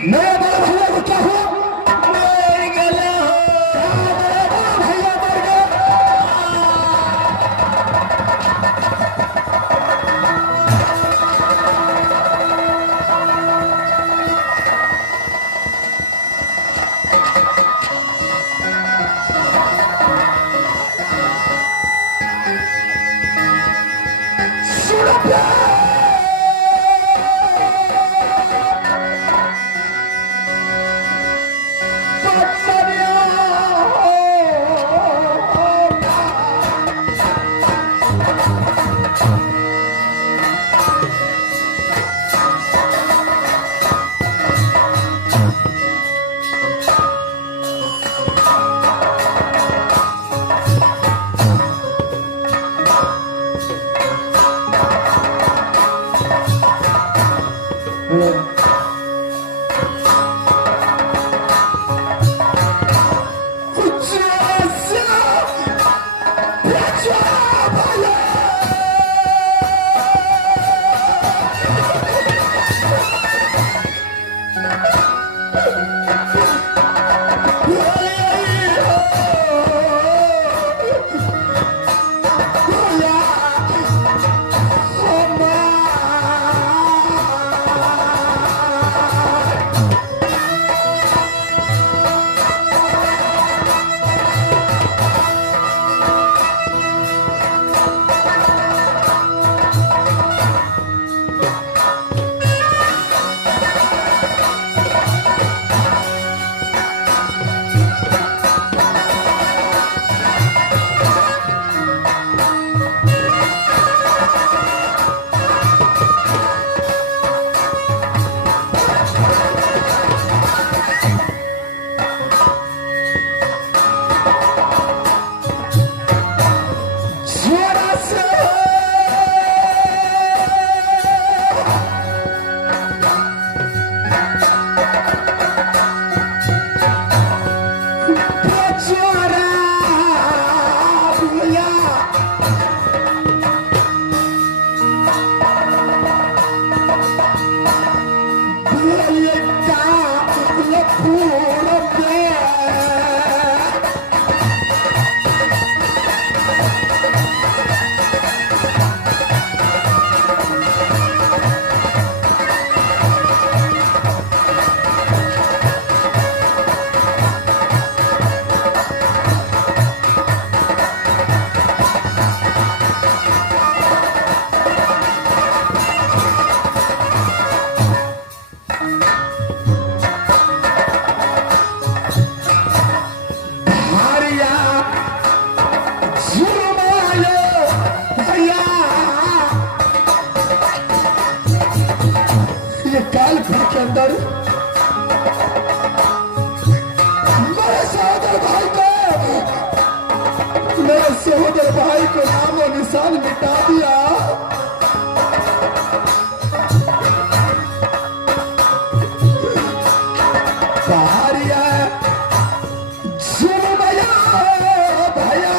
मेरे बड़े भैया को क्या हुआ? मर गया मेरे बड़े भैया मर गए। सुनो प्यार, के अंदर मेरे सहोदर भाई को नामो निशान मिटा दिया। भारिया भैया भैया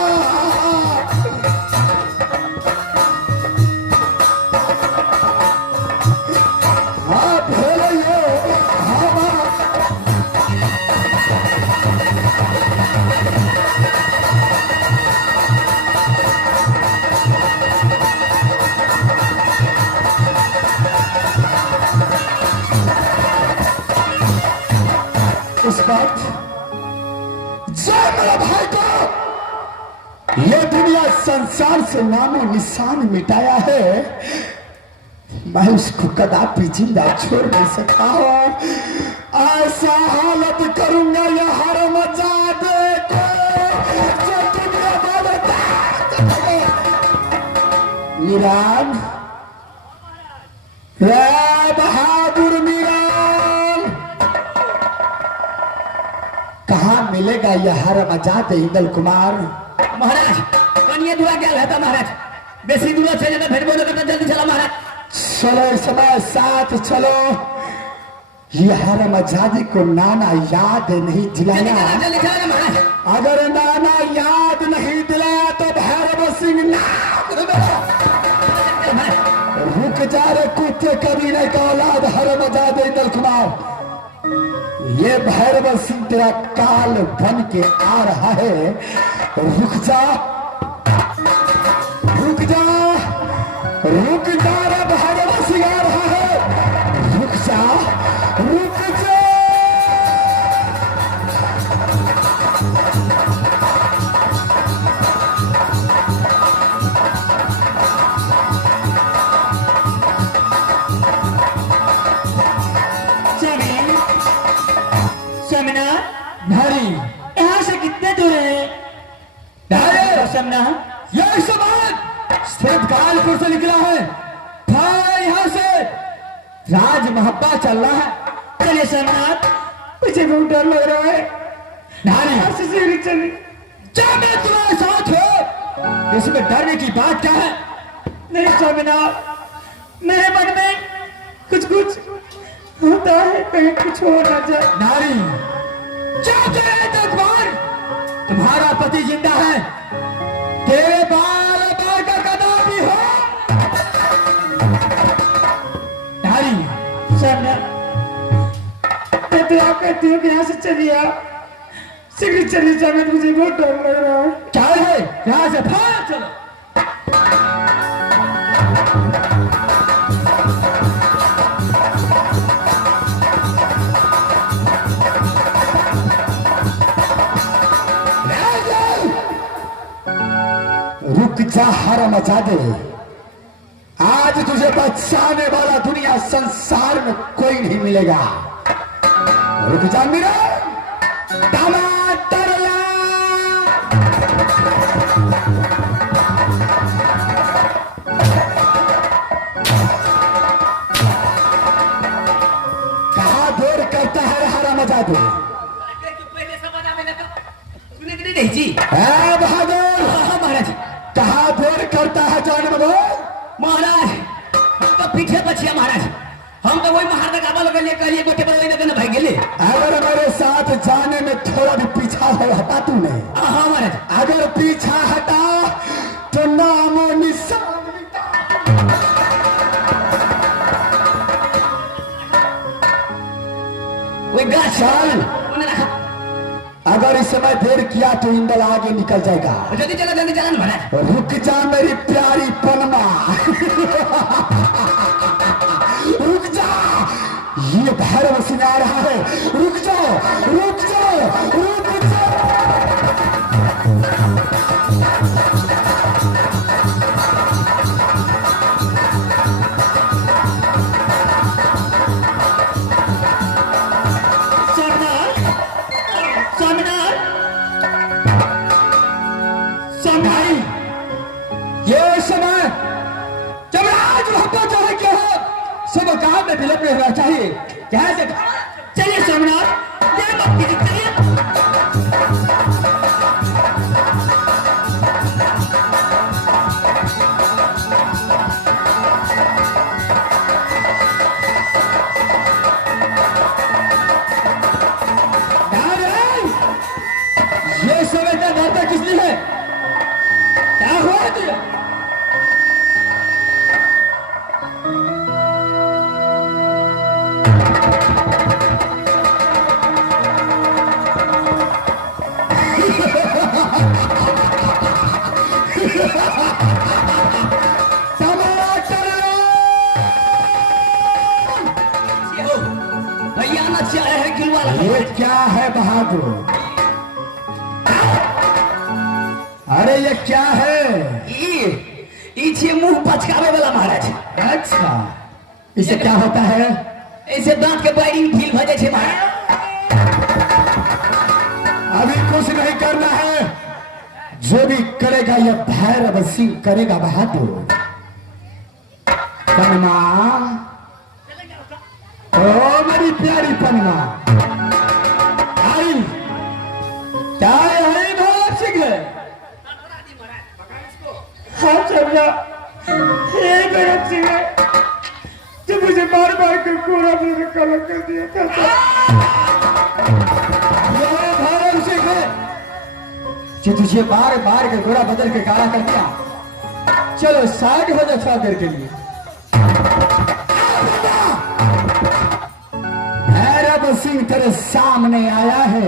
उस वक्त जय मेरे भाई को ये दुनिया संसार से नामो निशान मिटाया है, मैं उसको कदापि जिंदा छोड़ नहीं सकता हूं। ऐसा हालत करूंगा ये हर मचा दे जो दुनिया मीरान बहादुर मीरान कहाँ मिलेगा यह हर मजाद इंदल कुमार? महाराज कनिया दुआ क्या रहता महाराज, बेसी दूर से ज्यादा भेड़ बोलो करता, जल्दी चला महाराज। चलो इस समय साथ चलो, यह हर मजादी को नाना याद नहीं दिलाया। जल्दी चला महाराज। अगर नाना याद नहीं दिलाया तो भैरव सिंह रुक रुक जा रे कुत्ते कभी नहीं का औलाद हर मजा दे इंदल कुमार। ये भैरव सिंह तेरा काल बन के आ रहा है। रुक जा रुक जा रुक जा रे भैरव सिंह आ रहा है। रुक जा रुक जा। भारी यहाँ से कितने दूर है? यह सवाल सिर्फ कानपुर से निकला है। भाई यहाँ से राज महब्बा चल रहा है। चलिए सोमनाथ। मुझे बहुत डर लग रहा है। चलिए क्या मैं तुम्हारे साथ हूँ? इसमें डरने की बात क्या है? नहीं स्वामीनाथ, मेरे मन में कुछ कुछ होता है, कहीं कुछ हो ना जाए। नारी तुम्हारा पति जिंदा है, तेरे बाल बाल का कदा भी हो। नारी मैं तो आप कहती हूँ कि यहाँ से चलिए, शीघ्र चलिए स्वामी, मुझे बहुत डर लग रहा है। क्या है यहाँ से भाग चलो। रुक जा हर मचा दे। आज तुझे बचाने वाला दुनिया संसार में कोई नहीं मिलेगा। रुक जा मेरा टमाटर ला। कहाँ देर करता है हरा मचा दे। नहीं जी बहादुर। महाराज कहाँ देर करता है जाने में? महाराज हम तो पीछे बचिया महाराज, हम तो वही महाराज का बाल लिए कहिए गोटे पर वही लगन भाई गेले। अगर मेरे साथ जाने में थोड़ा भी पीछा हो हटा तूने। हाँ महाराज। अगर पीछा हटा तो नाम और निशान वही गाछ चल। अगर इस समय देर किया तो इंदल आगे निकल जाएगा। जल्दी चला ना महाराज। रुक जा मेरी प्यारी पनमा। रुक जा, ये भैरव सिंह आ रहा है। रुक जाओ रुक जाओ रुक जाओ। ये समय जब आज महब्बत चाहे क्या हो, सब काम में विलंब नहीं होना चाहिए। कैसे चलिए सोमनाथ, ये मत कीजिए, चलिए। ये समय का नाता किस लिए है? क्या हुआ तुझे? भैया ना चाहे है गिलवा। ये क्या है बहादुर? अरे ये क्या है? इसे मुंह पचकावे वाला महाराज। अच्छा, इसे क्या होता है? ऐसे दांत के बाहरी ढील भजे छे महाराज। अभी कुछ नहीं करना है, जो भी करेगा ये भैरव सिंह करेगा बहादुर। पनमा, ओ मेरी प्यारी पनमा, आई क्या है भैरव सिंह? हाँ समझा, ये मेरा सिंह है जो मुझे मार मार कर पूरा मुझे कलंक कर दिया था। ये भैरव सिंह है जो तुझे मार मार के घोड़ा बदल के काला कर दिया। चलो 60 हो जाए थोड़ा देर के लिए। भैरव सिंह तेरे सामने आया है।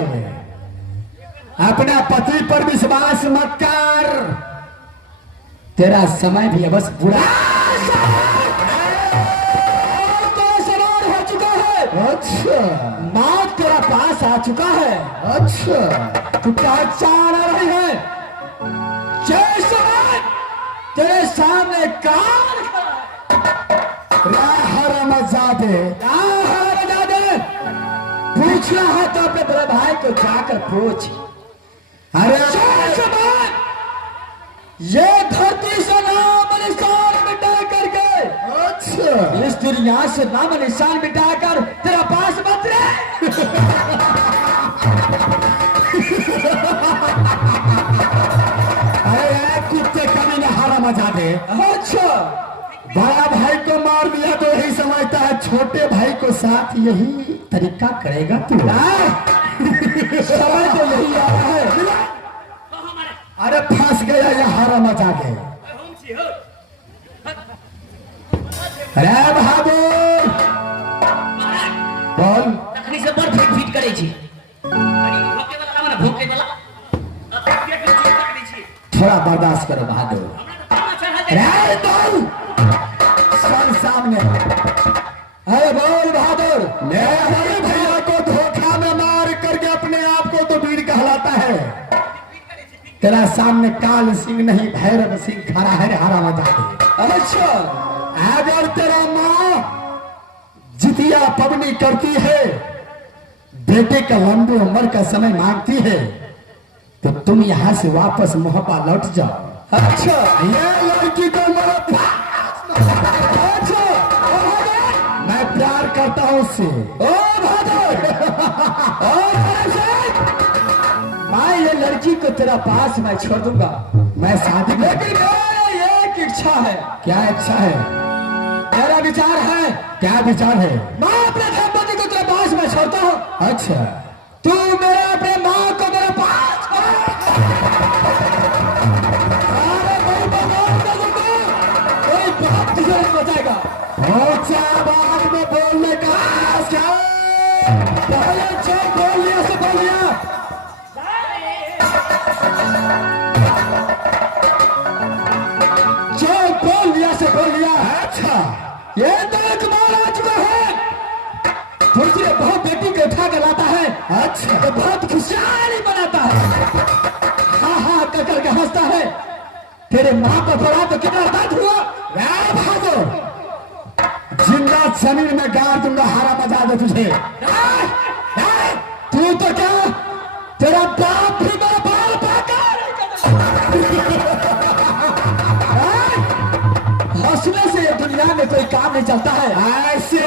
अपना पति पर विश्वास मत कर, तेरा समय भी अवश्य बुरा हो चुका है। अच्छा, मौत तेरा पास आ चुका है। अच्छा, तू पहचान आ रही है? जय समय तेरे सामने कान हरमजादे पूछना है तो अपने बड़े भाई को जाकर पूछ। अरे ये धरती से नाम निशान मिटा करके, अच्छा, इस दुनिया से नाम निशान मिटाकर तेरा पास मत रहे। अरे कुत्ते कभी ने हरमजादे। अच्छा, बड़ा भाई को मार दिया तो यही समझता है छोटे भाई को साथ यही तरीका करेगा तू। समझ तो यही आ रहा है। अरे फंस गया ये हरमजादे। अरे बहादुर बोल। तखनी से बड़ फिट करे छी, भोके वाला ना भोके वाला पेट में चोट पकड़ी छी। थोड़ा बर्दाश्त करो बहादुर। अरे बोल सर सामने। अरे बोल बहादुर। मेरे भैया को धोखा में मार करके अपने आप को तो वीर कहलाता है। तेरा सामने काल सिंह नहीं भैरव सिंह खड़ा है हरमजादे। अच्छा, अगर तेरा माँ जितिया पवनी करती है, बेटे का लंबी उम्र का समय मांगती है, तो तुम यहाँ से वापस मोहब्बा लौट जाओ। अच्छा, ये लड़की को मेरा अच्छा, मैं प्यार करता हूँ उससे। ओ बहादुर, मैं ये लड़की को तेरा पास मैं छोड़ दूंगा, मैं शादी। लेकिन एक इच्छा है। क्या इच्छा है? मेरा विचार है। क्या विचार है? मैं अपने धर्मपति को तेरे पास में छोड़ता हूँ। अच्छा, तू मेरे अपने माँ को मेरे पास। कोई बात तुझे नहीं बचाएगा। बाद में बोलने का पहले जो बोल लिया से बोल लिया। जो बोल लिया से बोल लिया। अच्छा, ये तो एक बार आ चुका है। दूसरे बहुत बेटी को उठा कर लाता है। अच्छा, तो बहुत खुशहाली बनाता है। हाँ हाँ करके हंसता है। तेरे माँ को पड़ा तो कितना दर्द हुआ। बहादुर, जिंदा जमीन में गाड़ दूंगा हरमजादे तुझे। तू तो क्या, तेरा बाप भी मेरा बाल हंसने से दुनिया में कोई काम नहीं चलता है। ऐसे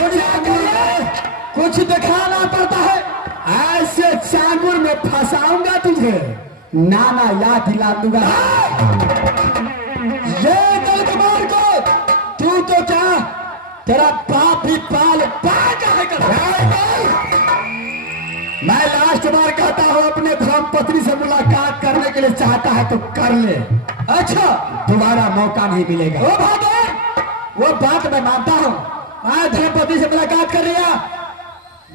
कुछ दिखाना पड़ता है। ऐसे चांगुर में फंसाऊंगा तुझे, नाना याद दिला दूंगा। ये दल कुमार को तू तो क्या, तेरा बाप भी पाल पाका है कर। मैं लास्ट बार कहता हूँ, अपने धर्म पत्नी से मुलाकात करने के लिए चाहता है तो कर ले। अच्छा, दोबारा मौका नहीं मिलेगा। ओ बहादुर, वो बात मैं मानता हूँ। मैं धर्म पत्नी से मुलाकात कर लिया,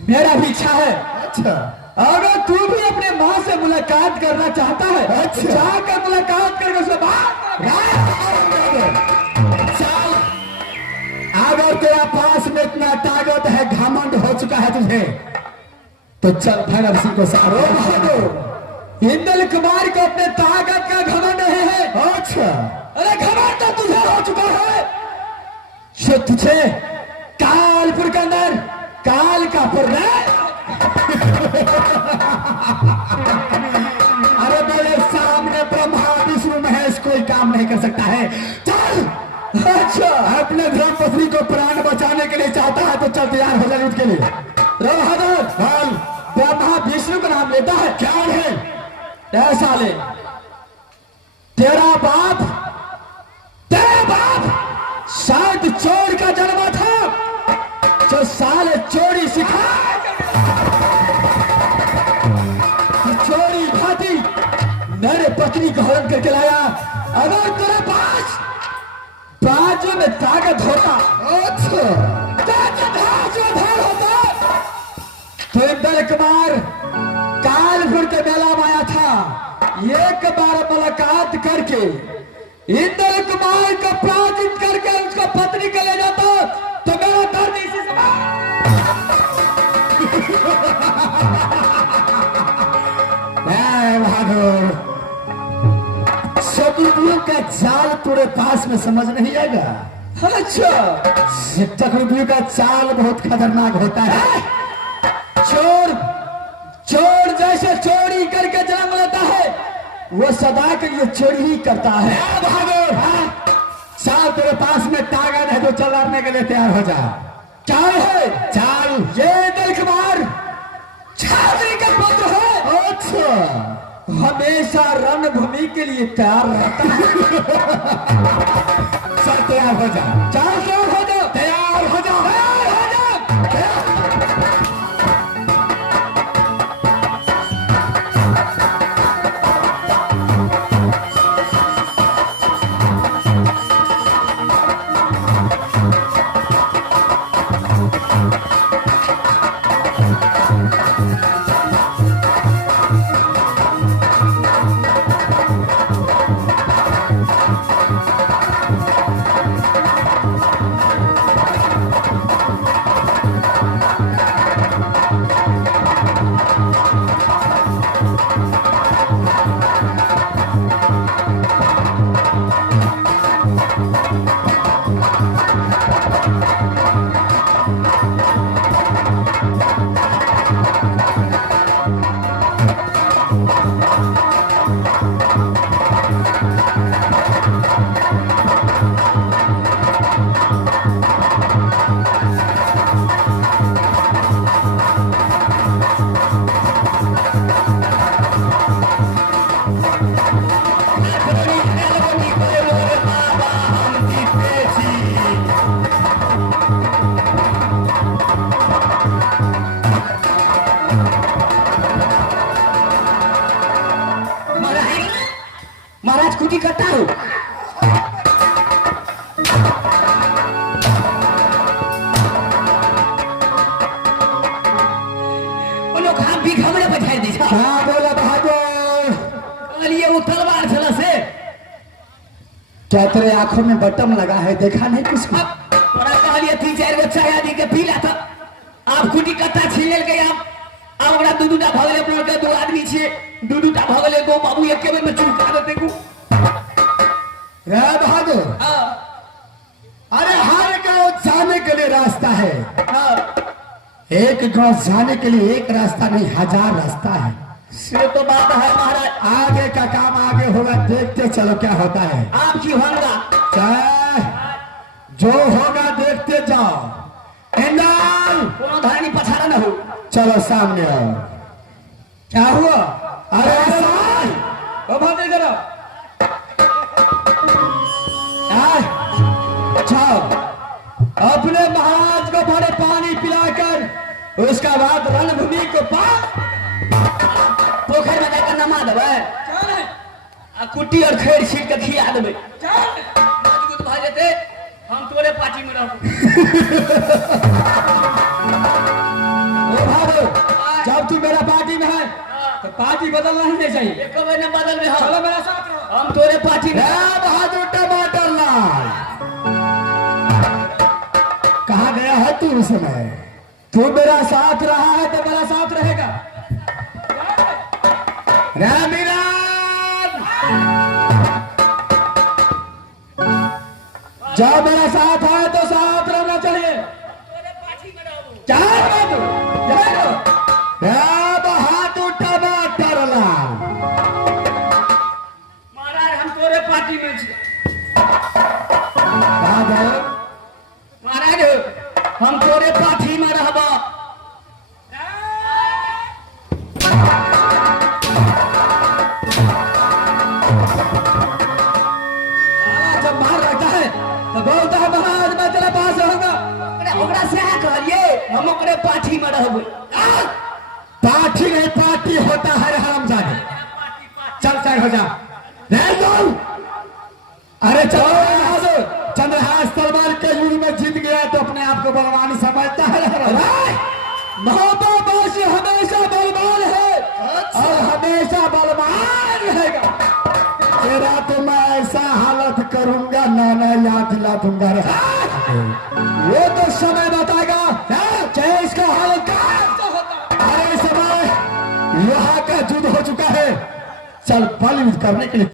मेरा भी इच्छा है। अच्छा, अगर तू भी अपने माँ से मुलाकात करना चाहता है, अच्छा, जाकर मुलाकात करके उसके बाद अगर तेरा पास में इतना ताकत है, घमंड हो चुका है तुझे, तो चल भैरव सिंह को सारो। इंदल कुमार को अपने ताकत का घमंड है। अच्छा, अरे घमंड तो तुझे हो चुका है, जो तुझे कालपुर के अंदर काल का अरे मेरे सामने ब्रह्मा विष्णु महेश कोई काम नहीं कर सकता है। चल। अच्छा, अपने धर्म पत्नी को प्राण बचाने के लिए चाहता है तो चल, तैयार हो जाए उसके लिए। ब्रह्मा विष्णु का नाम लेता है। क्या है? ऐसा ले, तेरा बाप शायद चोर का जन्म था, जो साले चोरी सिखा, चोरी भाती मेरे पत्नी को हरण करके लाया। अगर तेरे पास बाजू में ताकत होता, अच्छा ताकत होता, तो इंद्र कुमार कानपुर के मेला में आया था। एक बार मुलाकात करके इंद्र कुमार का प्राण करके उसका पत्नी के ले जाता तो मेरा दर्द इसी से बहादुर चक्रव्यूह का जाल तेरे पास में समझ नहीं आएगा। अच्छा, चक्रव्यूह का चाल बहुत खतरनाक होता है। चोर चोर जैसे चोरी करके जन्म लेता है वो सदा के लिए चोरी ही करता है। बहादुर चाल तेरे पास में ताकत है तो चल लड़ने के लिए तैयार हो जा। चाल है चाल, ये दिलकुमार छात्री का पुत्र है। अच्छा, हमेशा रणभूमि के लिए तैयार रहता है। चल तैयार हो जा, चाल तैयार हो जा, तैयार हो जा, तैयार हो जा। महाराज खुदी करता हूँ। हाथ भी घमड़े बैठा दी। हाँ बोला बहादुर। ये वो तलवार चला से क्या तेरे आंखों में बटम लगा है, देखा नहीं किसको? थोड़ा कहलिए 3-4 गो चाय आदि के पीला था। आप खुदी करता छीन ले गए। आप बड़ा दूधूटा भगले अपने के 2 आदमी छे, दूधूटा भगले 2 बाबू एक के में चुका देते को। रे बहादुर, अरे हर गांव जाने के लिए रास्ता है। एक गांव जाने के लिए एक रास्ता नहीं, 1000 रास्ता है। से तो बात है महाराज, आगे का काम आगे होगा, देखते चलो क्या होता है। आपकी होगा चाहे जो होगा देखते जाओ। इंदाल कोनो धानी पछाड़ा न हो, चलो सामने आओ। क्या हुआ? अरे जाओ अपने महाराज को बड़े पानी पिलाकर उसका बाद रणभूमि को पोखर में जाकर नमा देवे, कुट्टी और खेड़ छीट के खिया देवे। हम तोरे पार्टी में रहो। जब तू मेरा पार्टी में है तो पार्टी बदलना ही नहीं चाहिए। एक महीने बदल में चलो मेरा साथ रहो। हम तोरे पार्टी में। बहादुर टमाटर लाल कहाँ गया है तू? उस समय तू मेरा साथ रहा है तो मेरा साथ रहेगा। जब मेरा साथ है तो साथ रहना चाहिए। बहादुर टमाटर लाल महाराज हम तोरे पार्टी में महाराज हम तोरे पार्टी में रहबा। जब बाहर रहता है तो बोलता है महाराज मैं तेरे पास रहूंगा। ओकरा से कहलिए हम ओकरे पार्टी में रहबे। पार्टी नहीं पार्टी होता है हरामजादे। चल साइड हो जा। अरे चलो चंद्रहास तलवार के युद्ध में जीत गया तो अपने आप को बलवान समझता है। मोहब्बत तेरा तो मैं ऐसा हालत करूंगा, नाना याद दिला दूंगा। वो तो समय बताएगा चाहे इसका हालत क्या होता। अरे समय यहाँ का युद्ध हो चुका है, चल बल युद्ध करने के लिए